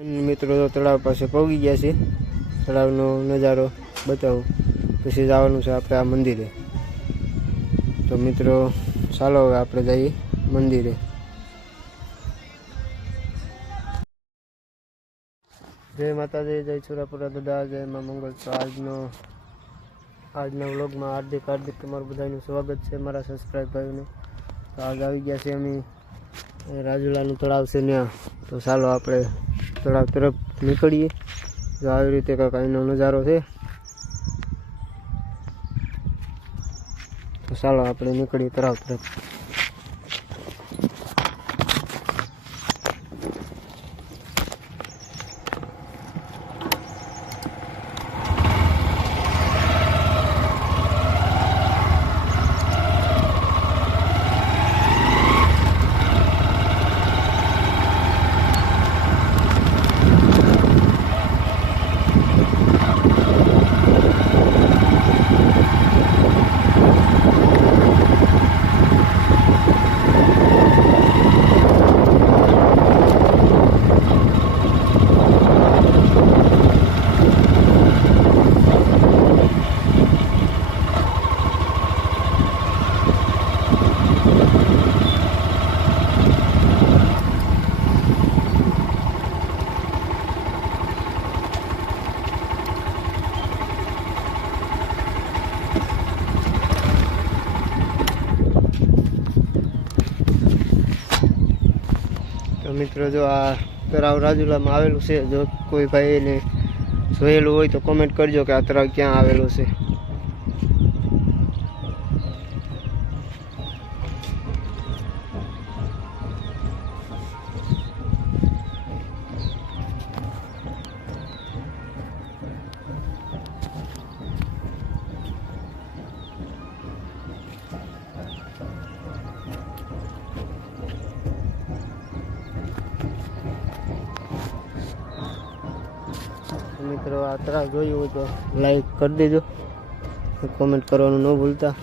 મિત્રો તો તળાવ પાસે પહોંચી ગયા છે. તળાવનો નજારો બતાવું. પછી જવાનું છે આપણે આ મંદિરે. તો મિત્રો, ચાલો હવે આપણે જઈએ મંદિરે. જય માતાજી, જય છોરાપુરા દાદા, જય માં મંગલ. તો આજનો, આજના વ્લોગમાં હાર્દિક હાર્દિક તમારું બધાનું સ્વાગત છે, મારા સબસ્ક્રાઈબ ભાઈઓનું. તો આજ આવી ગયા છે અમે રાજુલાનું તળાવ છે ત્યાં. તો ચાલો આપણે તળાવ તરફ નીકળીએ. જો આવી રીતે કંઈક અહીંનો નજારો છે. તો ચાલો આપણે નીકળીએ તળાવ તરફ. તો મિત્રો જો આ તળાવ રાજુલામાં આવેલું છે, જો કોઈ ભાઈને જોયેલું હોય તો કોમેન્ટ કરજો કે આ તળાવ ક્યાં આવેલું છે. મિત્રો, આ તળાવ જોયું હોય તો લાઈક કરી દેજો. કોમેન્ટ કરવાનું ન ભૂલતા.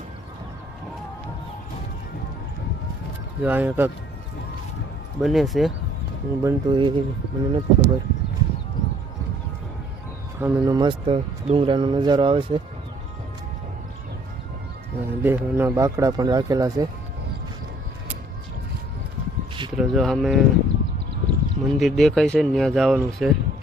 જો અહીંયા કંઈક બને છે, હું બનતું એ મને નથી ખબર. સામેનો મસ્ત ડુંગરાનો નજારો આવે છે. દેહના બાકડા પણ રાખેલા છે. મિત્રો, જો સામે મંદિર દેખાય છે ને ત્યાં જવાનું છે.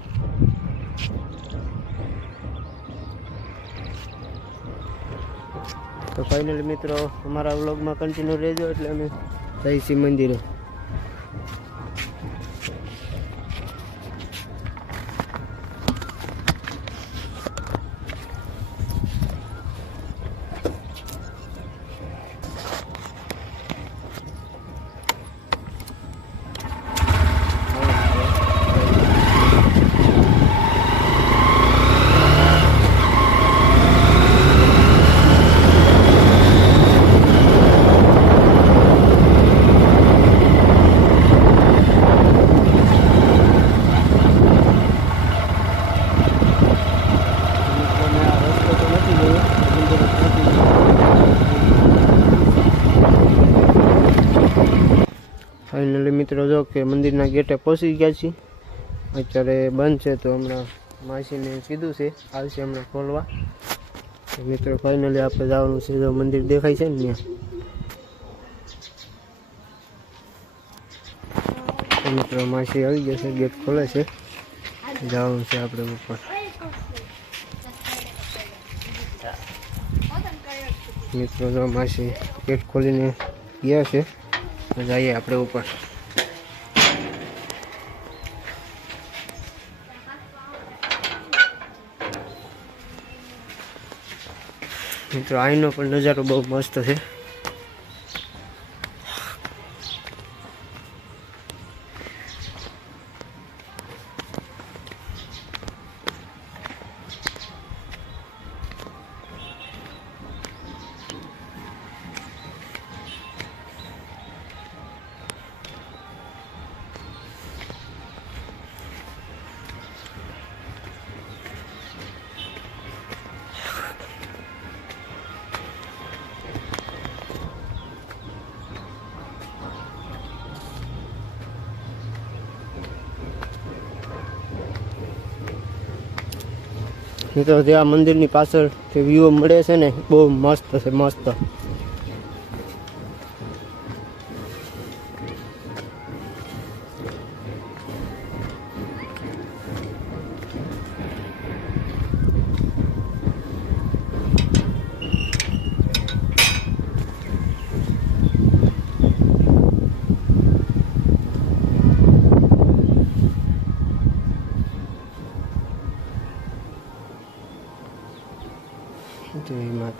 તો ફાઇનલી મિત્રો અમારા વ્લોગમાં કન્ટિન્યુ રહેજો એટલે અમે જઈશી મંદિરે. મિત્રો, જો કે મંદિરના ગેટે પહોંચી ગયા છીએ. અત્યારે બંધ છે તો હમણાં માસીને કીધું છે આવશે હમણાં ખોલવા. મિત્રો ફાઇનલી આપણે જવાનું છે, જો મંદિર દેખાય છે ને ત્યાં. મિત્રો, માસી આવી ગયા છે, ગેટ ખોલે છે. જવાનું છે આપણે ઉપર. મિત્રો, જો માસી ગેટ ખોલીને ગયા છે જઈએ આપણે ઉપર. મિત્રો અહીંનો પણ નજારો બહુ મસ્ત છે. મિત્રો જે આ મંદિરની પાછળ જે વ્યૂ મળે છે ને? બહુ મસ્ત છે મસ્ત.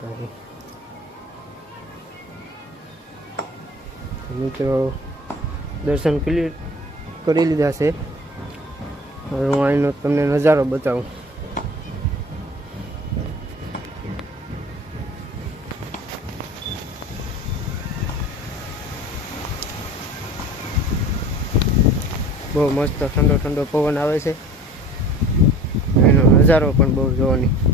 માતાજી મિત્રો, દર્શન ક્લિયર કરી લીધા છે. હવે હું અહીંનો તમને નજારો બતાવું. બહુ મસ્ત ઠંડો ઠંડો પવન આવે છે. એનો નજારો પણ બહુ જોવાની.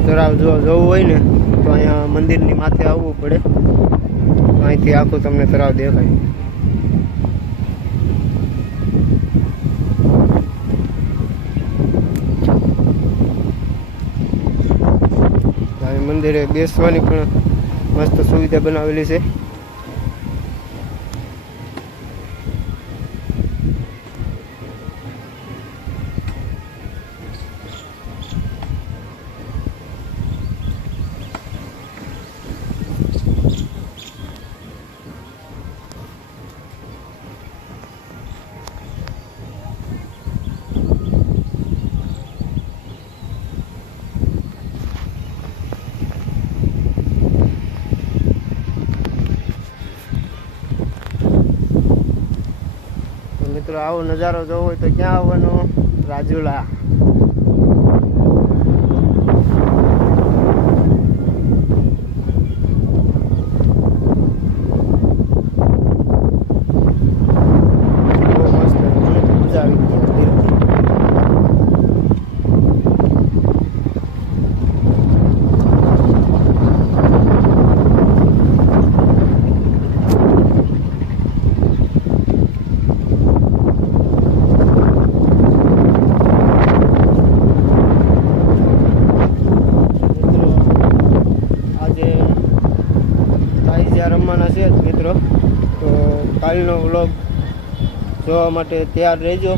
આ આખું તળાવ જો જવું હોય ને, તો અહીંયા મંદિરની માથે આવવું પડે. અહીંથી આખું તમને તળાવ દેખાય. મંદિરે બેસવાની પણ મસ્ત સુવિધા બનાવેલી છે. મિત્રો આવો નજારો જોવો હોય તો ક્યાં આવવાનો? રાજુલા બહુ મસ્ત મને તો મજા આવી ગઈ મંદિરે. મિત્રો આજે તાઈજા રમવાના છે મિત્રો તો કાલનો વ્લોગ જોવા માટે તૈયાર રહેજો.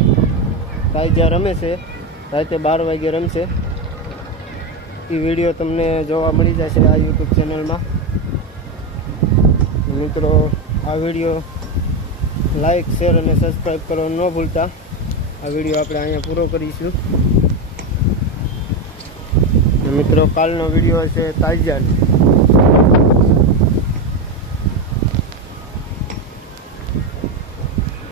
તાઈજા રમે છે, રાતે બાર વાગે રમશે. એ વીડિયો તમને જોવા મળી જશે આ યુટ્યુબ ચેનલમાં મિત્રો, આ વીડિયો લાઈક શેર અને સબસ્ક્રાઈબ કરવાનું ન ભૂલતા. આ વીડિયો આપણે અહીંયા પૂરો કરીશું. મિત્રો, કાલનો વીડિયો છે તાઈજાન